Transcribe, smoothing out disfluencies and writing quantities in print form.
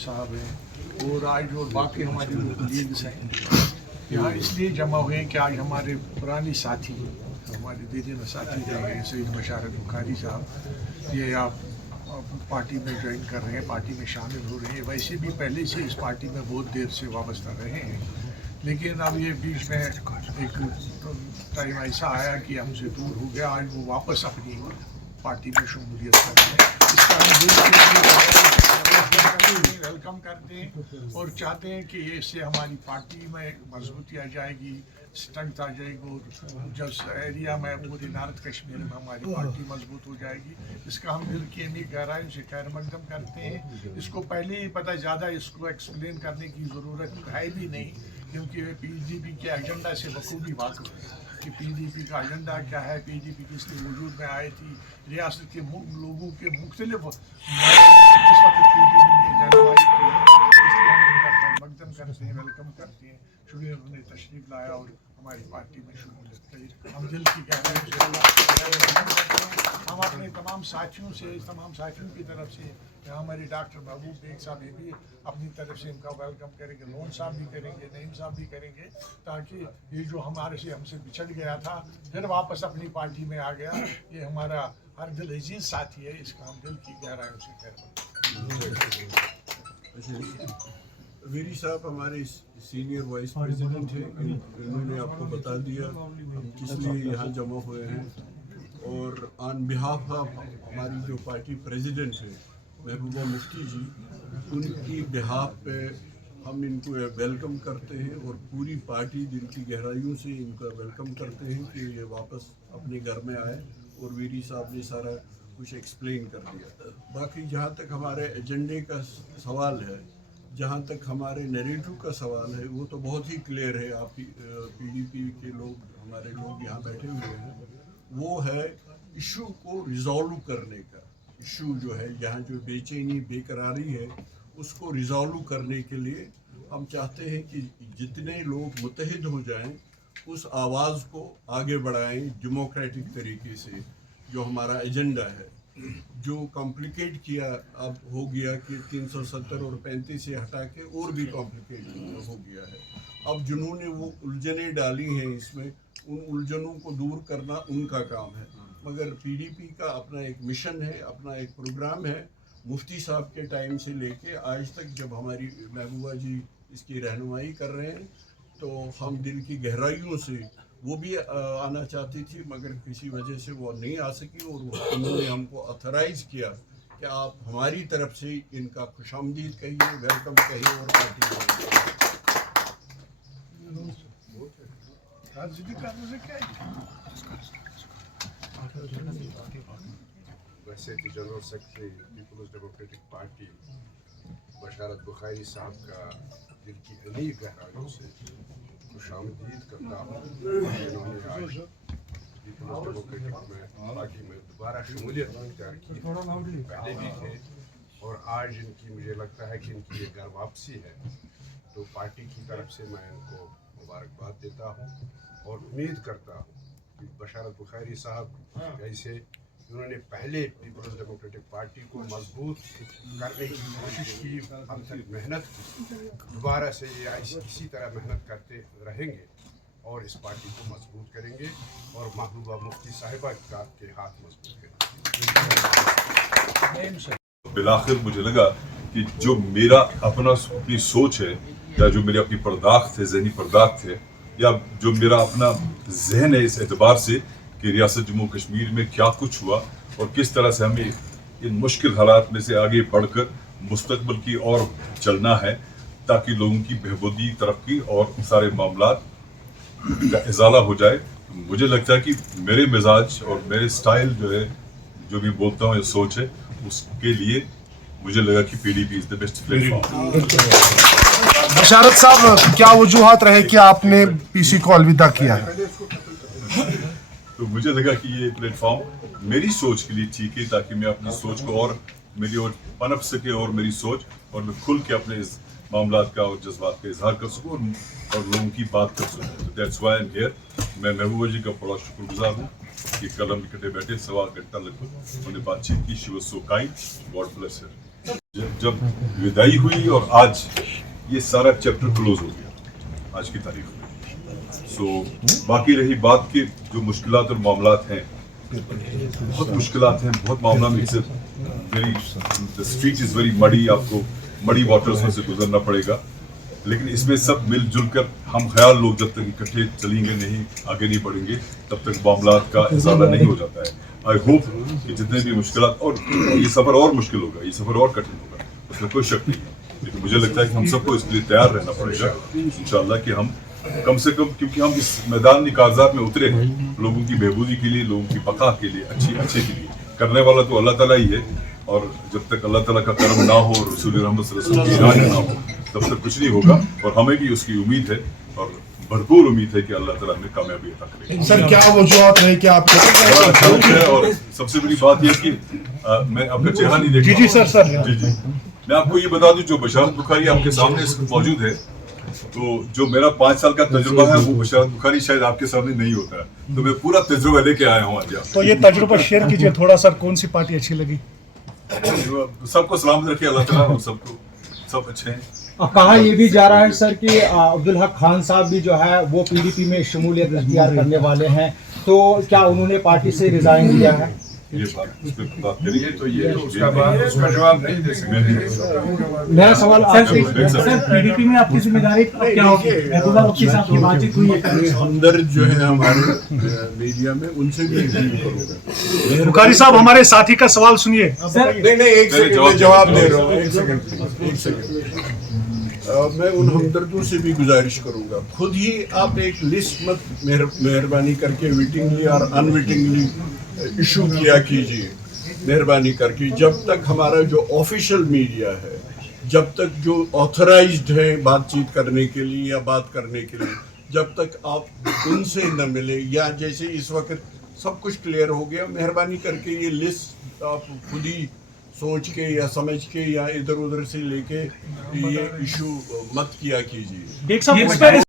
साहब हैं और आज और बाकी हमारे लीड्स हैं यहाँ इसलिए जमा हुए हैं कि आज हमारे पुराने साथी हमारे दीदी साथी रहे सईद बशारत बुखारी साहब ये आप पार्टी में ज्वाइन कर रहे हैं, पार्टी में शामिल हो रहे हैं। वैसे भी पहले से इस पार्टी में बहुत देर से वाबस्ता रहे हैं, लेकिन अब ये बीच में एक टाइम ऐसा आया कि हमसे दूर हो गया। आज वो वापस अपनी पार्टी में शमूलियत कर रहे हैं। इसका हम वेलकम करते हैं और चाहते हैं कि इससे हमारी पार्टी में मजबूती आ जाएगी, स्ट्रेंथ आ जाएगी और जिस एरिया में पूरे नॉर्थ कश्मीर में हमारी पार्टी मजबूत हो जाएगी। इसका हम दिल की अमीर गहराइयों से खैर मकदम करते हैं। इसको पहले ही पता, ज़्यादा इसको एक्सप्लेन करने की ज़रूरत है भी नहीं, क्योंकि पीडीपी के एजेंडा से बखूबी वाक़िफ़ है कि पीडीपी का एजेंडा क्या है, पीडीपी किस लिए वजूद में आई थी, रियासत के लोगों के मुख्तलिफ इस वक्त पीडीपी ने रहनुमाई की है। इसलिए हम उनका खैर मकदम करते हैं, वेलकम करते हैं। शुक्रिया उन्होंने तशरीफ़ लाया और हमारी पार्टी में शमूलियत की। हम दिल की गहराई से हम अपने तमाम साथियों की तरफ से हमारे डॉक्टर महबूब बेग साहब ये भी अपनी तरफ से इनका वेलकम करेंगे, लोन साहब भी करेंगे, नईम साहब भी करेंगे, ताकि ये जो हमसे बिछड़ गया था फिर वापस अपनी पार्टी में आ गया, ये हमारा हर दिल अजीज साथी है। इसका हम दिल की गहराइयों से वीरी साहब हमारे सीनियर वाइस प्रेसिडेंट हैं, इन्होंने आपको बता दिया हम किस लिए यहाँ जमा हुए हैं। और ऑन बिहाफ ऑफ हमारी जो पार्टी प्रेसिडेंट है महबूबा मुफ्ती जी, उनकी बिहाफ पे हम इनको वेलकम करते हैं और पूरी पार्टी दिल की गहराइयों से इनका वेलकम करते हैं कि ये वापस अपने घर में आए। और वीरी साहब ने सारा कुछ एक्सप्लेन कर दिया। बाकी जहाँ तक हमारे एजेंडे का सवाल है, जहाँ तक हमारे नैरेटिव का सवाल है, वो तो बहुत ही क्लियर है। आप पीडीपी के लोग, हमारे लोग यहाँ बैठे हुए हैं, वो है इशू को रिजॉल्व करने का। इशू जो है यहाँ जो बेचैनी बेकरारी है, उसको रिजॉल्व करने के लिए हम चाहते हैं कि जितने लोग मुत्तहिद हो जाएं, उस आवाज़ को आगे बढ़ाएं डेमोक्रेटिक तरीके से। जो हमारा एजेंडा है, जो कॉम्प्लिकेट किया अब हो गया कि 370 और 35 से हटा के और भी कॉम्प्लिकेट हो गया है। अब जिन्होंने वो उलझनें डाली हैं इसमें, उन उलझनों को दूर करना उनका काम है। मगर पीडीपी का अपना एक मिशन है, अपना एक प्रोग्राम है। मुफ्ती साहब के टाइम से लेके आज तक जब हमारी महबूबा जी इसकी रहनुमाई कर रहे हैं, तो हम दिल की गहराइयों से वो भी आना चाहती थी, मगर किसी वजह से वो नहीं आ सकी। और उन्होंने हमको ऑथराइज़ किया कि आप हमारी तरफ से इनका खुशामदीद कहिए, वेलकम कहिए और पार्टी वैसे कि general secretary people's democratic party Basharat Bukhari Sahab का दिल की अमीर गहराइयों से खुशामदीद करता हूँ। इन्होंने आज पीपल्स डेमोक्रेटिक पार्टी में दोबारा शमूलियत इख्तियार की, पहले भी थे और आज इनकी मुझे लगता है कि इनकी ये घर वापसी है। तो पार्टी की तरफ से मैं इनको मुबारकबाद देता हूँ और उम्मीद करता हूँ कि बशारत बुखारी साहब जैसे उन्होंने पहले पीपल्स डेमोक्रेटिक पार्टी को मजबूत करने की कोशिश की, हम तक मेहनत की, दोबारा से ये इसी तरह मेहनत करते रहेंगे और इस पार्टी को मजबूत करेंगे और महबूबा मुफ्ती साहिबा के हाथ मजबूत करेंगे। बिलाखिर मुझे लगा कि जो मेरा अपनी सोच है, या जो मेरी अपनी पर्दाख्त है, जहनी पर्दाख्त है, या जो मेरा अपना जहन है, इस एतबार से कि रियासत जम्मू कश्मीर में क्या कुछ हुआ और किस तरह से हमें इन मुश्किल हालात में से आगे बढ़कर मुस्तकबिल की ओर चलना है, ताकि लोगों की बहबूदी, तरक्की और सारे मामलात का इजाला हो जाए। मुझे लगता है कि मेरे मिजाज और मेरे स्टाइल जो है, जो भी बोलता हूँ, ये सोच है, उसके लिए मुझे लगा कि PDP is the best platform. Basharat Sahab, क्या वजूहात रहे कि आपने पीसी को अलविदा किया है? तो मुझे लगा कि ये प्लेटफॉर्म मेरी सोच के लिए ठीक है, ताकि मैं अपनी सोच को और मेरी और पनप सके और मेरी सोच, और मैं खुल के अपने इस मामलात का और जज्बात का इजहार कर सकूँ और लोगों की बात कर सकूँ। तो that's why I am here. मैं महबूबा जी का बड़ा शुक्रगुजार हूँ कि कल हम इकट्ठे बैठे, 1.25 घंटा लगभग हमने बातचीत की। She was so kind, God bless her. जब विदाई हुई और आज ये सारा चैप्टर क्लोज हो गया आज की तारीख में। सो बाकी रही बात की जो मुश्किलात और मामलात हैं, बहुत मुश्किलात हैं, बहुत मामला में से very the street is very muddy, आपको मडी वाटर्स में से गुजरना पड़ेगा, लेकिन इसमें सब मिलजुल कर हम ख्याल लोग जब तक इकट्ठे चलेंगे नहीं, आगे नहीं बढ़ेंगे, तब तक मामलात का इजाला नहीं हो जाता है। आई होप कि जितने भी मुश्किलात, और ये सफ़र और मुश्किल होगा, ये सफ़र और कठिन होगा, उसमें कोई शक नहीं है, लेकिन मुझे लगता है कि हम सबको इसके लिए तैयार रहना पड़ेगा इंशाअल्लाह कि हम कम से कम, क्योंकि हम इस मैदानी कागजात में उतरे हैं लोगों की बेहबूदी के लिए, लोगों की बका के लिए, अच्छे के लिए, करने वाला तो अल्लाह ताला ही है, और जब तक अल्लाह ताला का करम ना हो और रसूल रहमत सल्लल्लाहु अलैहि वसल्लम की इरादा ना हो तब तक कुछ नहीं होगा, और हमें भी उसकी उम्मीद है और भरपूर उम्मीद है कि अल्लाह ताला हमें कामयाबी अता करेगा। सर क्या वजूहत रहे कि आप बड़ा अच्छा है, और सबसे बड़ी बात यह कि मैं आपका चेहरा नहीं देख जी सर जी मैं आपको ये बता दूं, जो बशारत बुखारी आपके सामने मौजूद है, तो जो मेरा 5 साल का तजुर्बा है वो बशारत बुखारी शायद आपके सामने नहीं होता है, तो मैं पूरा तजुर्बा लेके आया हूँ आज। तो ये तजुर्बा शेयर कीजिए थोड़ा सर, कौन सी पार्टी अच्छी लगी? सबको सलामत रखे अल्लाह ताला, और सबको सब अच्छे हैं। कहा यह भी जा रहा है सर कि अब्दुल हक खान साहब भी जो है वो पीडीपी में शमूलियत इख्तियार करने वाले हैं, तो क्या उन्होंने पार्टी से रिजाइन दिया है? ये बात इस पे बात करिए तो ये उसका जवाब नहीं दे सकते। मेरा सवाल सर पीडीपी में आपकी जिम्मेदारी क्या होगी? अब्दुल्ला वक्की साहब की बातचीत हुई है, हमदर्द जो है हमारे मीडिया में, उनसे भी अपील करूँगा। बुखारी साहब हमारे साथी का सवाल सुनिए। नहीं एक सेकंड में जवाब दे रहा हूँ, एक सेकंड। मैं उन हमदर्दों से भी गुजारिश करूंगा, खुद ही आप एक लिस्ट मत मेहरबानी करके विटिंगली और अनविटिंगली इशू किया कीजिए, मेहरबानी करके। जब तक हमारा जो ऑफिशियल मीडिया है, जब तक जो ऑथराइज्ड है बातचीत करने के लिए या बात करने के लिए, जब तक आप उनसे न मिले, या जैसे इस वक्त सब कुछ क्लियर हो गया, मेहरबानी करके ये लिस्ट आप खुद ही सोच के या समझ के या इधर उधर से लेके ये इशू मत किया कीजिए। एक साहब